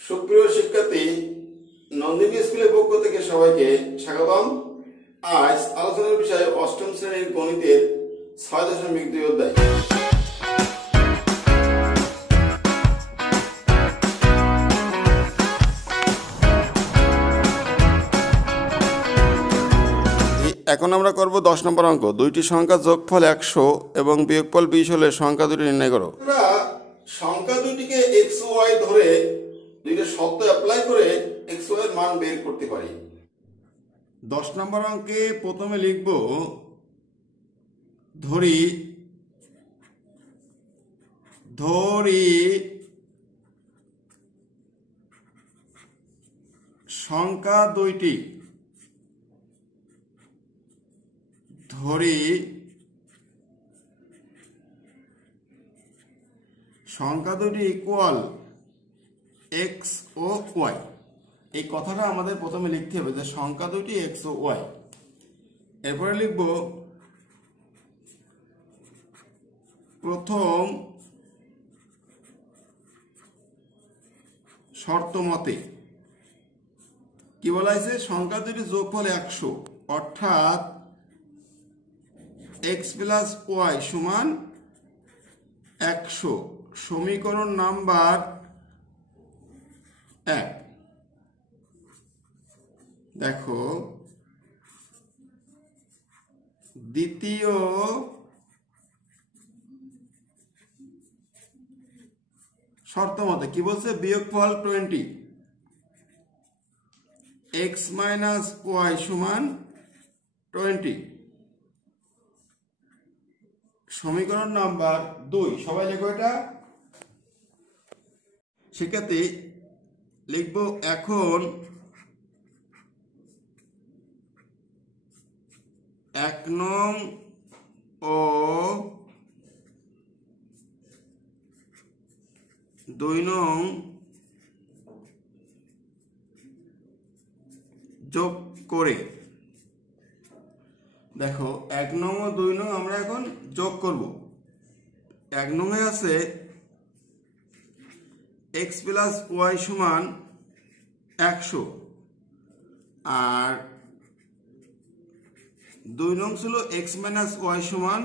সুপ্রিয় শিক্ষার্থী, নন্দিনী স্কুলের পক্ষ থেকে সবাইকে স্বাগতম। আজ আলোচনার বিষয় অষ্টম শ্রেণীর গণিতের 6.2 অধ্যায়। এখন আমরা করব 10 নম্বর অঙ্ক। দুইটি সংখ্যার যোগফল 100 এবং বিয়োগফল 20 হলে সংখ্যা দুটি নির্ণয় করো। আমরা সংখ্যা দুটিকে x ও y ধরে দুইটা শর্ত অ্যাপ্লাই করে x ও y এর মান বের করতে পারি। 10 নম্বর অঙ্কে প্রথমে লিখব ধরি সংখ্যা দুইটি ইকুয়াল x ও y। এই কথাটা আমাদের প্রথমে লিখতে হবে যে সংখ্যা দুটি x ও y। এরপরে লিখব প্রথম শর্ত মতে কি বলা হয়েছে, সংখ্যা দুটি যোগফল 100 অর্থাৎ x প্লাস y সমান 100। সমীকরণ নাম্বার 1। দেখো দ্বিতীয় শর্ত মতে কি বলছে, বিয়োগফল 20 x মাইনাস y সমান 20। সমীকরণ নাম্বার 2। সবাই লেখো এটা। শিক্ষার্থী লিখব এখন 1 নং ও 2 নং যোগ করে। দেখো 1 নং ও 2 নং আমরা এখন যোগ করব। 1 নং এ আছে x প্লাস y সমান 100 আর 2 নং ছিল x মাইনাস y সমান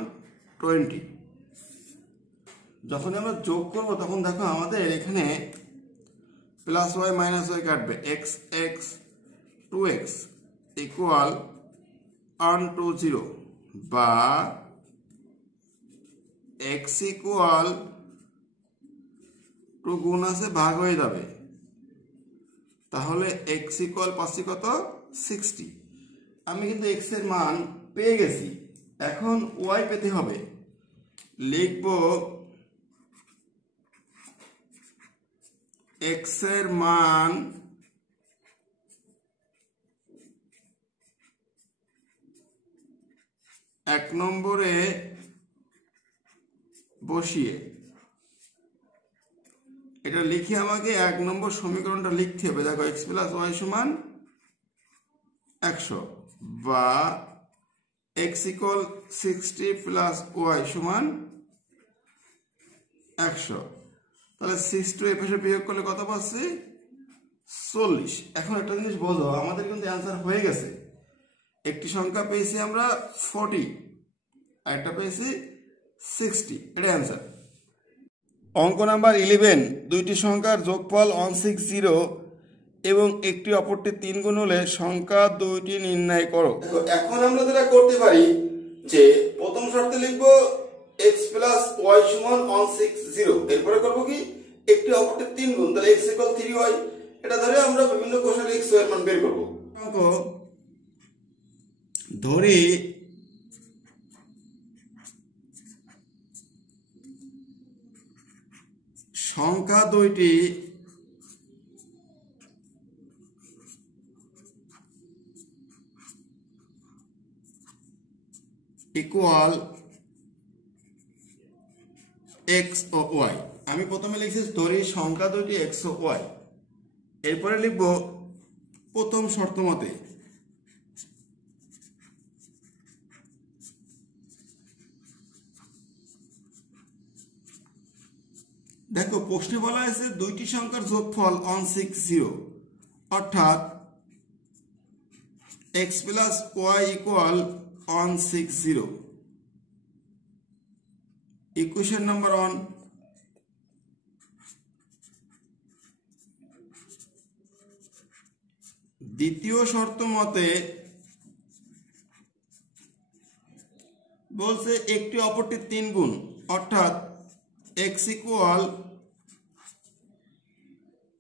20। যখন আমরা যোগ করব তখন দেখো আমাদের এখানে প্লাস y মাইনাস y কাটবে, x 2x ইকুয়াল 120 বা x ইকুয়াল 2 গুণ আছে ভাগ হয়ে যাবে, তাহলে x ইকুয়াল পাচ্ছি কত 60। আমি কিন্তু x এর মান পেয়ে গেছি, এখন y পেতে হবে। লিখব x এর মান এক নম্বরে বসিয়ে এটা লিখে আমাকে 1 নম্বর সমীকরণটা লিখতে হবে। দেখো x প্লাস y সমান 100 বা x ইকুয়াল 60 প্লাস y সমান 100। তাহলে 60 এর পাশে বিয়োগ করলে কত পাচ্ছি 40। এখন একটা জিনিস বোঝো, আমাদের কিন্তু অ্যান্সার হয়ে গেছে। একটি সংখ্যা পেয়েছি আমরা 40 আর একটা পেয়েছি 60, এটা অ্যান্সার। অঙ্ক নাম্বার 11, দুইটি সংখ্যার যোগফল 160 এবং একটি অপরটি 3 গুণ হলে সংখ্যা দুইটি নির্ণয় করো। এখন আমরা যেটা করতে পারি যে প্রথম শর্তে লিখব x প্লাস y সমান 160। এরপরে করব কি একটি অপরটি 3 গুণ, তাহলে x ইকুয়াল 3y। এটা ধরে আমরা বিভিন্ন কোষের x এর মান বের করব। অঙ্ক ধরি সংখ্যা দুইটি ইকুয়াল x ও y। আমি প্রথমে লিখছি ধরি সংখ্যা দুইটি x ও y। এরপরে লিখব প্রথম শর্ত মতে দেখো প্রশ্নে বলা হয়েছে দুইটি সংখ্যার যোগফল 160 অর্থাৎ x plus y equal 160 equation number 1। দ্বিতীয় শর্ত মতে বলছে একটি অপরটির 3 গুণ অর্থাৎ x equal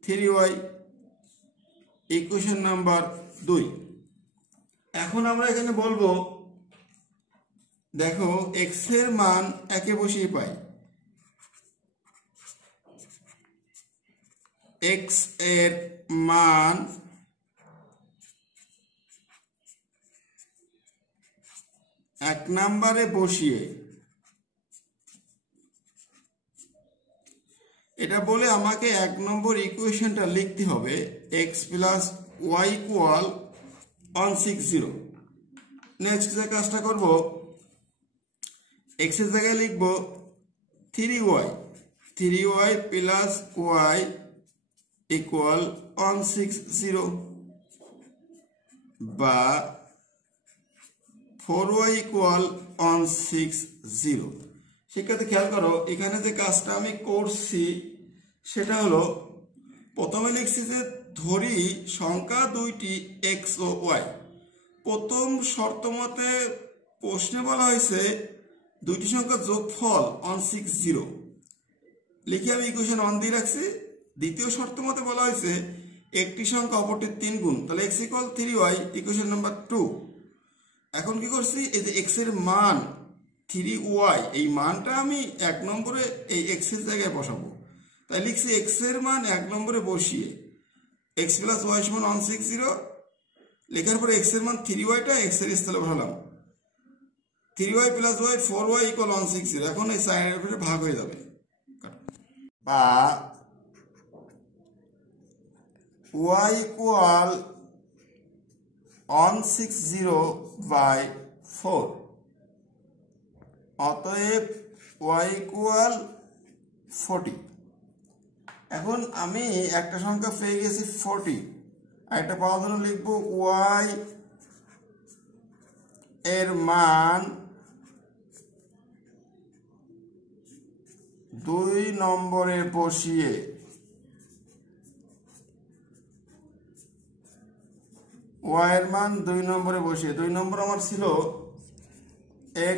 3y equation number 2। এখন আমরা এখানে বলবো দেখো x এর মান একে বসিয়ে পাই, x এর মান এক নম্বরে বসিয়ে এটা বলে আমাকে 1 নম্বর ইকুয়েশনটা লিখতে হবে x plus y equal 160। Next যে কাজটা করব x এর জায়গায় লিখব 3y plus y equal 160 বা 4y equal 160। শিক্ষার্থী খেয়াল করো এখানে যে কাজটা আমি করছি সেটা হলো প্রথমে লিখছি যে ধরি সংখ্যা দুইটি x ও y। প্রথম শর্ত মতে প্রশ্নে বলা হয়েছে দুইটি সংখ্যার যোগফল 160 লিখে আমি ইকুয়েশন 1 দিয়ে রাখছি। দ্বিতীয় শর্ত মতে বলা হয়েছে একটি সংখ্যা অপরটির 3 গুণ, তাহলে x equal 3y equation number 2। এখন কি করছি এই যে x এর মান 3y এই মানটা আমি 1 নম্বরে এই x এর জায়গায় বসাবো, তাই লিখছি x এর মান 1 নম্বরে বসিয়ে x plus y সমান 160 লেখার পরে x এর মান 3y টা x এর স্থলে বসালাম, 3y plus y 4y equal 160। এখন এই সাইনের উপরে ভাগ হয়ে যাবে বা y equal 160/4 অতএব y equal 40। এখন আমি একটা সংখ্যা পেয়ে গেছি 40 আর এটা পাওয়ার জন্য লিখব y এর মান 2 নম্বরে বসিয়ে y এর মান 2 নম্বরে বসিয়ে 2 নম্বর আমার ছিল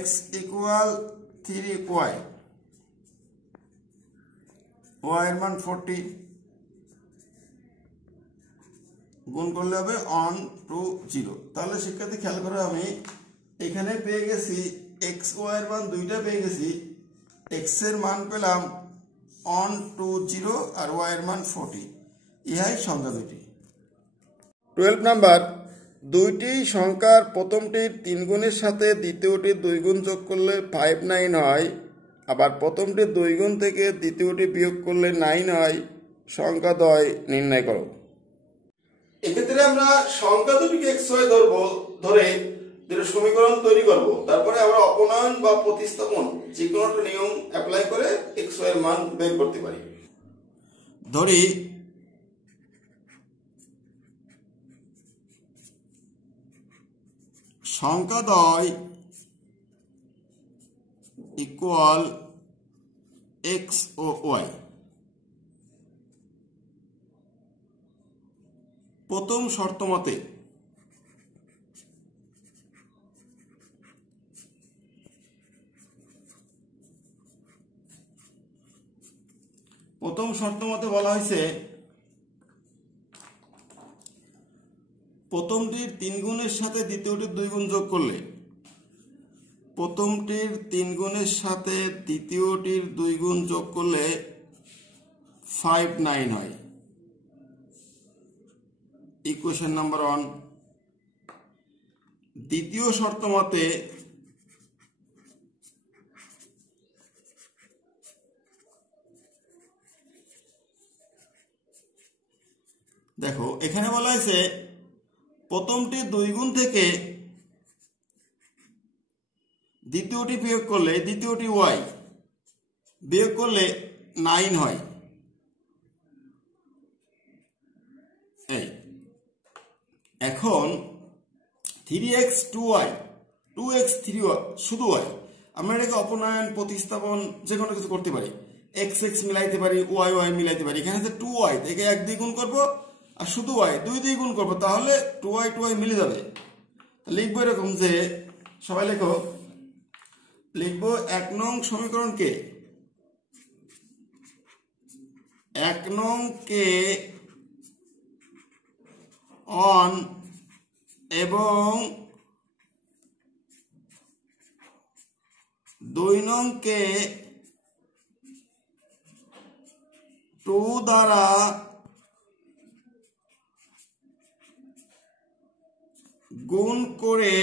x equal 3y, y এর মান 40 গুণ করলে হবে 120। তাহলে শিক্ষার্থী খেয়াল করে আমি এখানে পেয়ে গেছি x y এর মান দুইটা পেয়ে গেছি, x এর মান পেলাম 120 আর y এর মান 40। ইহাই সংখ্যা দুটি। 12 নাম্বার দুইটি সংখ্যার প্রথমটির 3 গুণের সাথে দ্বিতীয়টির 2 গুণ যোগ করলে 59 হয়, আবার প্রথমটির 2 গুণ থেকে দ্বিতীয়টি বিয়োগ করলে 9 হয়। সংখ্যা দ্বয় নির্ণয় করো। এক্ষেত্রে আমরা সংখ্যা দুটিকে xy ধরে দুটো সমীকরণ তৈরি করব, তারপরে আমরা অপনয়ন বা প্রতিস্থাপন যে কোনো একটা নিয়ম অ্যাপ্লাই করে xy এর মান বের করতে পারি। ধরি সংখ্যাদ্বয় ইকুয়াল x ও y। প্রথম শর্ত মতে বলা হয়েছে প্রথমটির 3 গুণের সাথে দ্বিতীয়টির 2 গুণ যোগ করলে প্রথমটির 3 গুণের সাথে দ্বিতীয়টির 2 গুণ যোগ করলে 59 হয়। Equation number 1। দ্বিতীয় শর্ত মতে দেখো এখানে বলা হয়েছে প্রথমটি 2 গুণ থেকে দ্বিতীয়টি বিয়োগ করলে দ্বিতীয়টি y বিয়োগ করলে 9 হয়। এই এখন 3x 2y 2x 3y শুধু y, আমরা এটাকে অপনয়ন প্রতিস্থাপন যে কোনো কিছু করতে পারি, x x মিলাইতে পারি, y y মিলাইতে পারি। এখানে যে 2y থেকে 1 দিয়ে গুণ করবো আর শুধু y 2 দিয়ে গুণ করবো, তাহলে 2y 2y মিলে যাবে। লিখবো এরকম যে, সবাই লেখো, লিখবো 1 নং সমীকরণকে 1 নং কে অন এবং 2 নং কে 2 দ্বারা গুণ করে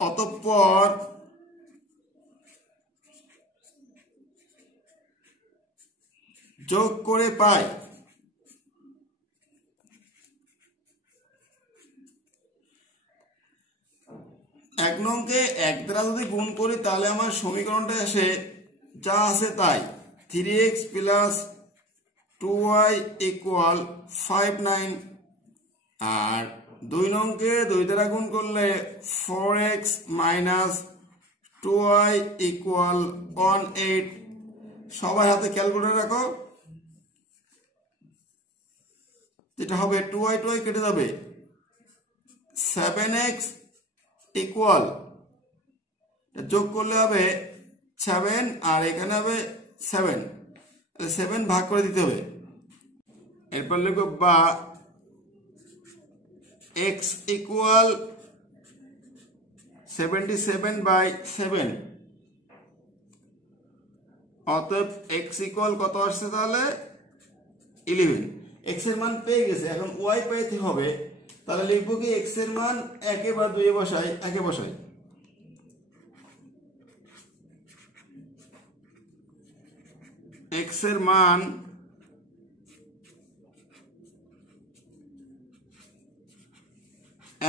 অতঃপর যোগ করে পাই। এক নংকে 1 দ্বারা যদি গুণ করি তাহলে আমার সমীকরণটা আসে যা আছে তাই, 3x প্লাস 2y ইকুয়াল 5 9, আর 2 নংকে 2 দ্বারা গুণ করলে 4x মাইনাস 2y ইকুয়াল 18। সবার হাতে ক্যালকুলেটর রাখো, যেটা হবে 2y 2y কেটে যাবে, 7x ইকুয়াল যোগ করলে হবে 7 আর এখানে হবে 7, 7 ভাগ করে দিতে হবে। এরপর লিখব বা x ইকুয়াল 77/7, অতএব x ইকুয়াল কত আসছে তাহলে 11। x এর মান পেয়ে গেছে, এখন y পেতে হবে, তাহলে লিখবো কি x এর মান 1 বা 2 এ বসাই, 1 এ বসাই। x এর মান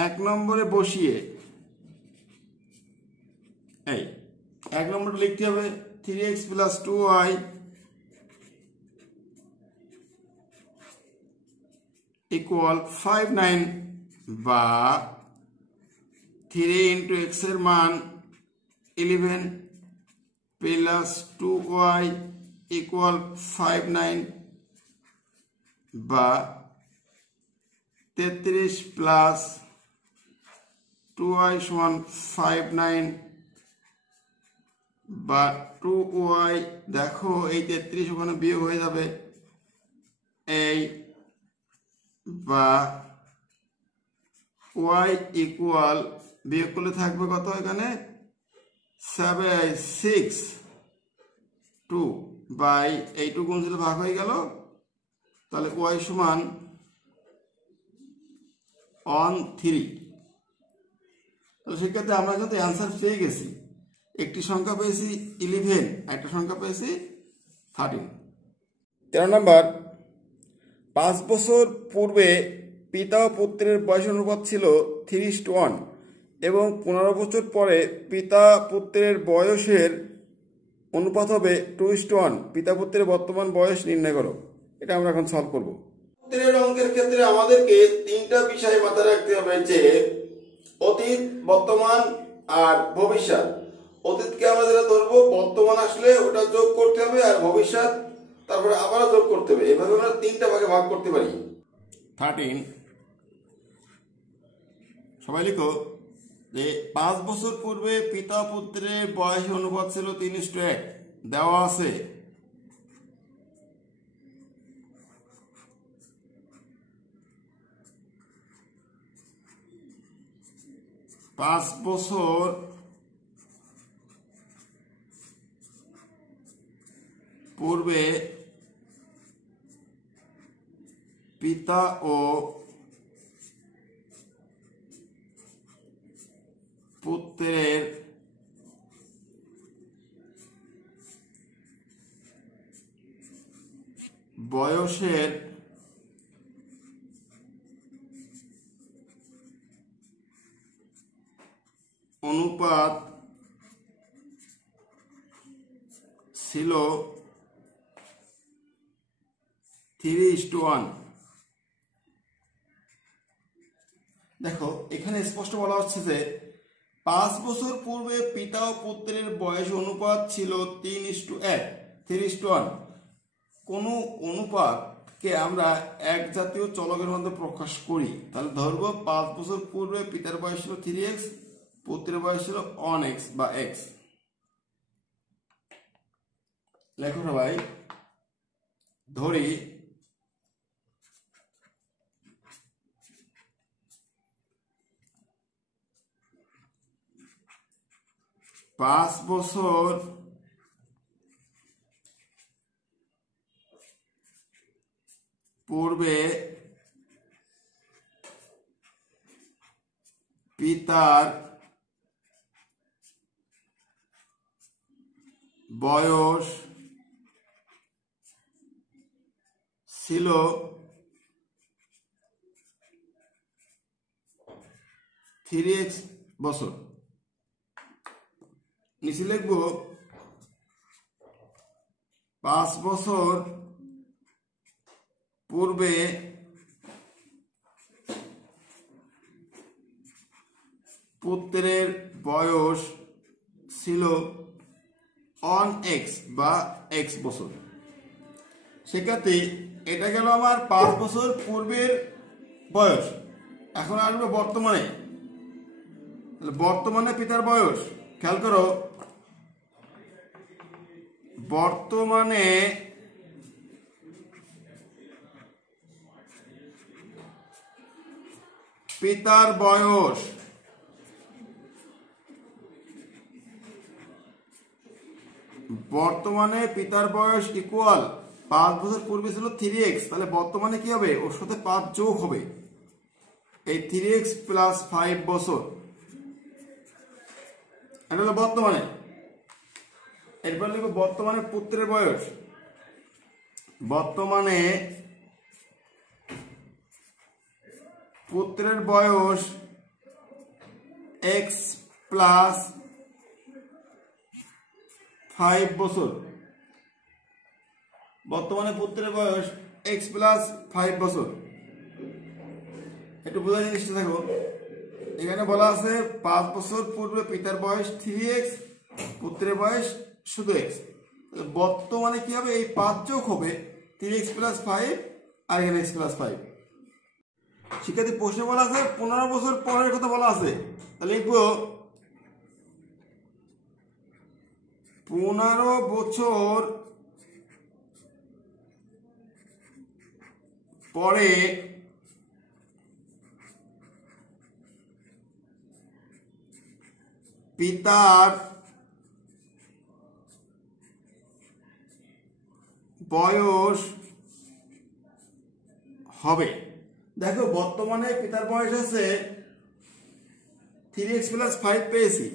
1 নম্বরে বসিয়ে, এই 1 নম্বরটা লিখতে হবে 3x প্লাস 2y ইকুয়াল 5 9, বা 3 ইন্টু x এর মান 11 প্লাস 2y ইকুয়াল 5 9, বা 33 প্লাস 2y সমান 5 9, বা 2y, দেখো এই 33 ওখানে বিয়োগ হয়ে যাবে, এই বা y ইকুয়াল বিয়োগ করলে থাকবে কত, এখানে 6 2 বাই এই 2 গুণ দিলে ভাগ হয়ে গেল, তাহলে y সমান 13। তাহলে সেক্ষেত্রে আমরা কিন্তু অ্যান্সার পেয়ে গেছি, একটি সংখ্যা পেয়েছি 11, একটা সংখ্যা পেয়েছি 13। 13 নম্বর, 5 বছর পূর্বে পিতা ও পুত্রের বয়স অনুপাত ছিল 3:1 এবং 15 বছর পরে পিতা পুত্রের বয়সের অনুপাত হবে 2:1। পিতা পুত্রের বর্তমান বয়স নির্ণয় করো। এটা আমরা এখন সলভ করব। পুত্রের অঙ্কের ক্ষেত্রে আমাদেরকে 3টা বিষয় মাথায় রাখতে হবে, যে অতীত, বর্তমান আর ভবিষ্যৎ। অতীতকে আমরা যেটা ধরবো, বর্তমান আসলে ওটা যোগ করতে হবে, আর ভবিষ্যৎ তারপরে আবারও যোগ করতে হবে। এভাবে আমরা 3টা ভাগে ভাগ করতে পারি। 13, সবাই লিখো যে 5 বছর পূর্বে পিতা পুত্রের বয়স অনুপাত ছিল 3:1, দেওয়া আছে। পাঁচ বছর পূর্বে পিতা ও পুত্রের বয়সের অনুপাত ছিল 3:1। দেখো এখানে স্পষ্ট বলা হচ্ছে যে 5 বছর পূর্বে পিতা ও পুত্রের বয়স অনুপাত ছিল 3:1, 3:1। কোন অনুপাতকে আমরা এক জাতীয় চলকের মধ্যে প্রকাশ করি, তাহলে ধরবো 5 বছর পূর্বে পিতার বয়স ছিল 3x, পুত্রের বয়স ছিল 1x বা x। লেখো সবাই, ধরি 5 বছর পূর্বে পিতার বয়স ছিল 3x বছর। নিচে লিখব 5 বছর পূর্বে পুত্রের বয়স ছিল 1x বা x বছর। সেক্ষেত্রে এটা গেল আমার 5 বছর পূর্বের বয়স। এখন আসবে বর্তমানে। বর্তমানে পিতার বয়স, খেয়াল করো, বর্তমানে পিতার বয়স ইকুয়াল 5 বছর পূর্বে ছিল 3x, তাহলে বর্তমানে কি হবে, ওর সাথে 5 যোগ হবে, এই 3x প্লাস 5 বছর। এটা হলো বর্তমানে। এরপর লিখব বর্তমানে পুত্রের বয়স। বর্তমানে পুত্রের বয়স x প্লাস 5 বছর। বর্তমানে পুত্রের বয়স x প্লাস 5 বছর। একটু বোঝা জিনিসটা দেখো, এখানে বলা আছে 5 বছর পূর্বে পিতার বয়স 3x, পুত্রের বয়স শুধু x। বর্তমানে কি হবে, এই 5 যোগ হবে 3x প্লাস 5 আর এখানে x প্লাস 5। শিক্ষার্থী প্রশ্নে বলা আছে 15 বছর পরের কথা বলা আছে, তাহলে লিখব 15 বছর পরে পিতার বয়স হবে। দেখো বর্তমানে পিতার বয়স আছে 3x প্লাস 5 পেয়েছি,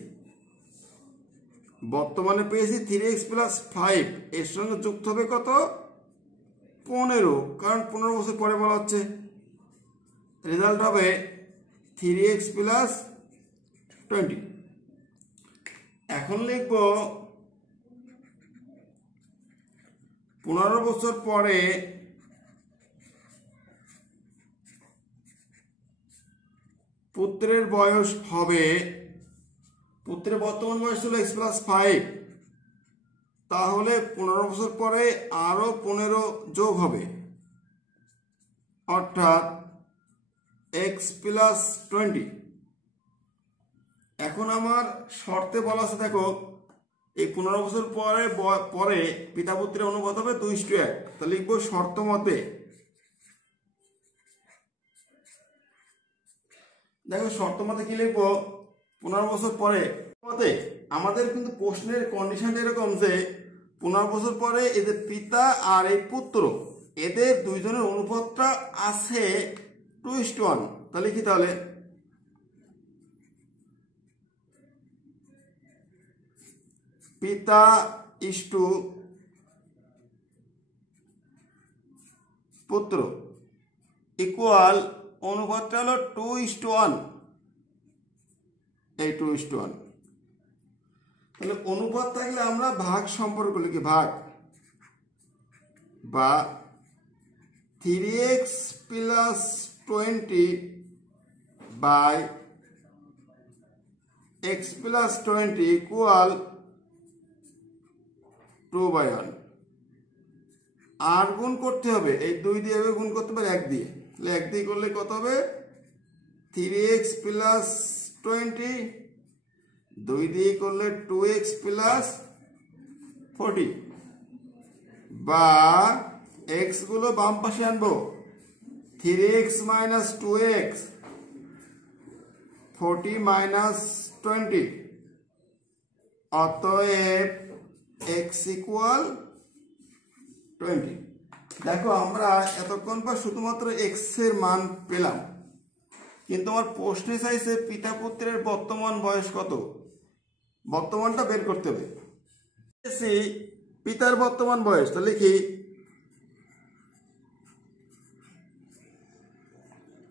বর্তমানে পেয়েছি 3x প্লাস 5, এর সঙ্গে যুক্ত হবে কত, 15, কারণ 15 বছর পরে বলা হচ্ছে। রেজাল্ট হবে 3x প্লাস 20। এখন লিখব 15 বছর পরে পুত্রের বয়স হবে, পুত্রের বর্তমান বয়স ছিল x প্লাস 5, তাহলে 15 বছর পরে আরো 15 যোগ হবে, অর্থাৎ x প্লাস 20। এখন আমার শর্তে বলা আছে, দেখো এই 15 বছর পরে পিতা পুত্রের অনুপাত হবে 2:1। তা লিখবো শর্ত মতে, দেখো শর্ত মতে কি লিখবো, 15 বছর পরে মতে আমাদের কিন্তু প্রশ্নের কন্ডিশনটা এরকম যে 15 বছর পরে এদের পিতা আর এই পুত্র এদের দুইজনের অনুপাতটা আছে 2:1। তাহলে কি, তাহলে পিতা ইস্টু পুত্র ইকুয়াল অনুপাতটা হলো 2:1। এই 2:1। তাহলে অনুপাত থাকলে আমরা ভাগ সম্পর্ক লিখি, ভাগ বা 3x + 20 বাই x + 20 ইকুয়াল 2/1। আর গুণ করতে হবে, এই 2 দিয়ে গুণ করতে পারে 1 দিয়ে, তাহলে 1 দিয়ে করলে কত হবে 3x + 20, 2 দিয়ে করলে 2x + 40 বা x গুলো বাম পাশে আনবো, 3x - 2x 40 - 20, অতএব x = 20। দেখো আমরা এতক্ষণ পর শুধুমাত্র x এর মান পেলাম, কিন্তু আমার প্রশ্নে চাইছে পিতা পুত্রের বর্তমান বয়স কত, বর্তমানটা বের করতে হবে। পিতার বর্তমান বয়স, তাহলে লিখি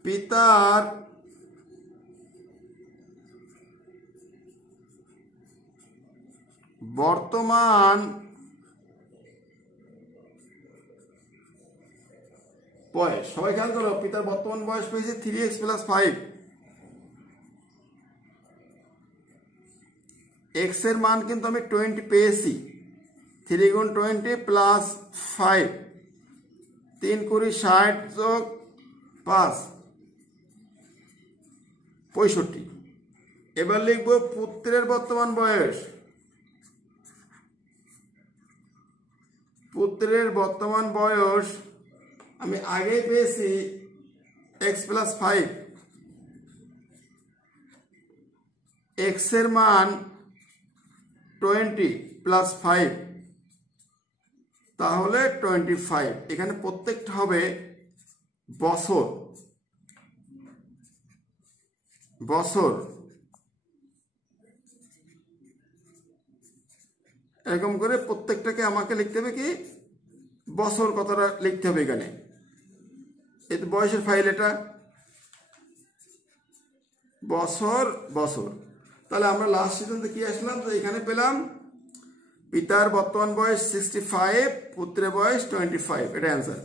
পিতার বর্তমান বয়স, সবাই খেয়াল করো, পিতার বর্তমান বয়স পেয়েছে 3x + 5, x এর মান কিন্তু আমি 20 পেয়েছি, 3 × 20 + 5, 3 × 20 60 + 5 65। এবার লিখব পুত্রের বর্তমান বয়স, পুত্রের বর্তমান বয়স আমি আগেই পেয়েছি x + 5, x এর মান 20 + 5, তাহলে 25। এখানে প্রত্যেকটা হবে বছর, বছর এরকম করে প্রত্যেকটাকে আমাকে লিখতে হবে কি বছর, কথাটা লিখতে হবে এখানে। এই তো বয়সের ফাইল, এটা বছর বছর। তাহলে আমরা লাস্ট সিদ্ধান্তে কি আসলাম, তো এখানে পেলাম পিতার বর্তমান বয়স 65, পুত্রের বয়স 25, এটা অ্যান্সার।